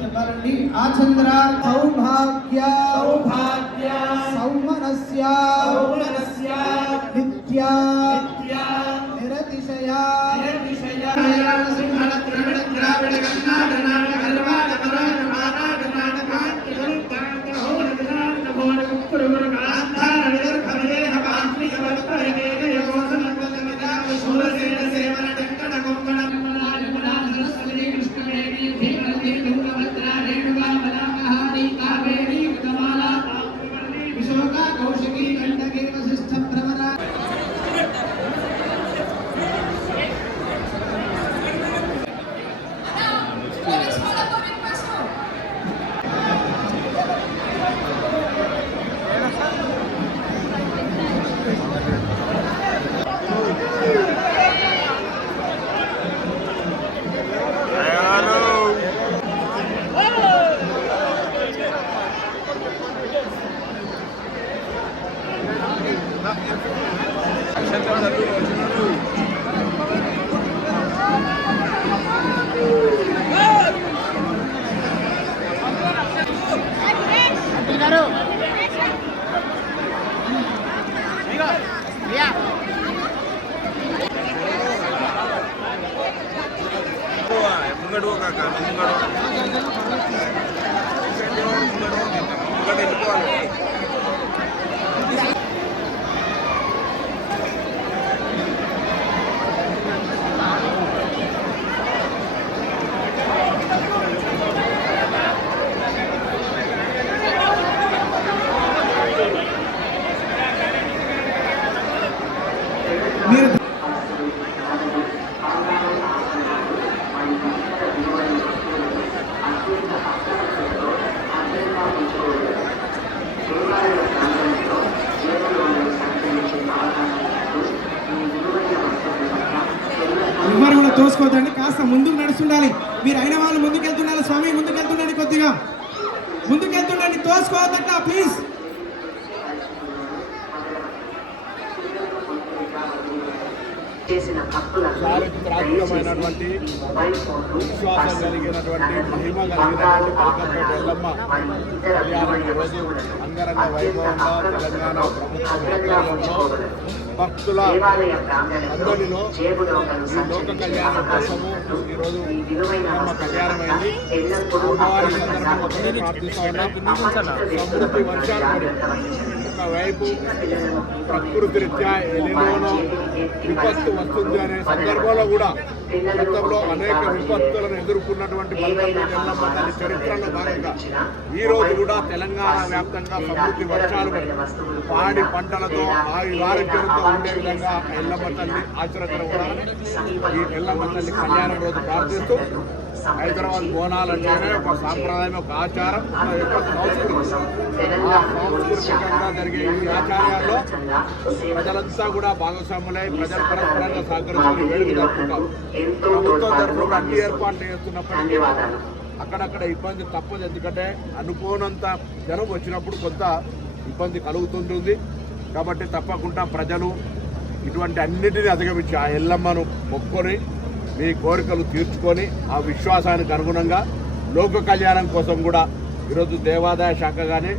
చెప్పాలండి. ఆచంద్ర సౌభాగ్య సౌభాగ్య సౌమనస్య సౌమనస్య నిత్య నిత్య నిరతిశయ నిరతిశయ సింహళ ద్రవిడ ద్రావిడ కర్ణాటక నాటక కర్ణాటక కర్ణాటక కర్ణాటక కర్ణాటక హోర కర్ణాటక హోర కుక్కురుగుర కాంధార నిరఖమదే హవాంత్రిక వర్తరికే యగోసన వదనగా శూరసేన సేవన టంకణ కొంకణ మనాయ మనాయ సరస్వతి కృష్ణవేణి భీమవతి తుంగభద్రా రేణుకా మలామహారి కావేరి కమలా విశోకా కౌశికీ కంటకీ వశిష్ఠ భ్రమర ఎవరు కూడా తోసుకోవద్దండి. కాస్త ముందుకు నడుస్తుండాలి. మీరు అయిన వాళ్ళు ముందుకెళ్తుండాలి. స్వామి ముందుకెళ్తుండండి, కొద్దిగా ముందుకెళ్తుండండి, తోసుకోవద్దట ప్లీజ్. చారిత్రాత్మకమైనటువంటి విశ్వాసం కలిగినటువంటి మహిమ కలిగినటువంటి పలకంపేట ఎల్లమ్మ కళ్యాణం ఈరోజు అంగరంగ వైభవంగా తెలంగాణ ప్రభుత్వ భక్తుల అందరిలో ఈ లోక కళ్యాణం కోసము ఈరోజు ఎల్లమ్మ కళ్యాణం అయింది. అమ్మవారి సందర్భంగా ప్రార్థిస్తా ఉన్నాం. సమృద్ధి వర్షాలు పడి ఒకవైపు ప్రకృతి రీత్యా ఎలినోనో విపత్తు వస్తుంది అనే సందర్భంలో కూడా గతంలో అనేక విపత్తులను ఎదుర్కొన్నటువంటి బలపల్లి ఎల్లమ్మ తల్లి చరిత్రలో భాగంగా ఈ రోజు కూడా తెలంగాణ వ్యాప్తంగా సమృద్ధి వర్షాలు పాడి పంటలతో ఆరోగ్యంతో ఉండే విధంగా ఎల్లమ్మ తల్లి ఆచరించడం కూడా ఈ ఎల్లమ్మ తల్లి కళ్యాణం రోజు ప్రార్థిస్తూ హైదరాబాద్ బోనాలు అంటేనే ఒక సాంప్రదాయం, ఒక ఆచారం, యొక్క సంస్కృతి. ఆ సాంస్కృతికంగా జరిగే ఈ ఆచారాల్లో ప్రజలంతా కూడా భాగస్వాములై ప్రజలు పరస్పరంగా సహకరించుకుని వేడుక జరుపుకుంటారు. ప్రభుత్వం తరఫున అన్ని ఏర్పాట్లు చేస్తున్నప్పటికీ అక్కడక్కడ ఇబ్బంది తప్పదు. ఎందుకంటే అనుకోనంత జనం వచ్చినప్పుడు కొంత ఇబ్బంది కలుగుతుంటుంది. కాబట్టి తప్పకుండా ప్రజలు ఇటువంటి అన్నిటినీ అధిగమించి ఆ ఎల్లమ్మను మొక్కుని మీ కోరికలు తీర్చుకొని ఆ విశ్వాసానికి అనుగుణంగా లోక కళ్యాణం కోసం కూడా ఈరోజు దేవాదాయ శాఖ కానీ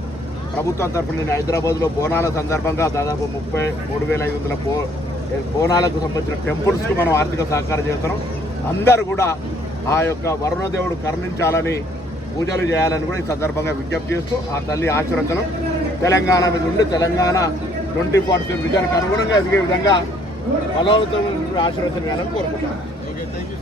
ప్రభుత్వం తరఫున నేను హైదరాబాద్లో బోనాల సందర్భంగా దాదాపు 33,500 బోనాలకు సంబంధించిన టెంపుల్స్కు మనం ఆర్థిక సహకారం చేస్తున్నాం. అందరూ కూడా ఆ యొక్క వరుణదేవుడు కరుణించాలని పూజలు చేయాలని కూడా ఈ సందర్భంగా విజ్ఞప్తి చేస్తూ ఆ తల్లి ఆచరించడం తెలంగాణ మీద ఉండి తెలంగాణ 2040 విజయానికి అనుగుణంగా ఎదిగే విధంగా బలవంతం ఆశీర్వచనం చేయాలని కోరుకుంటున్నాను. Okay, thank you.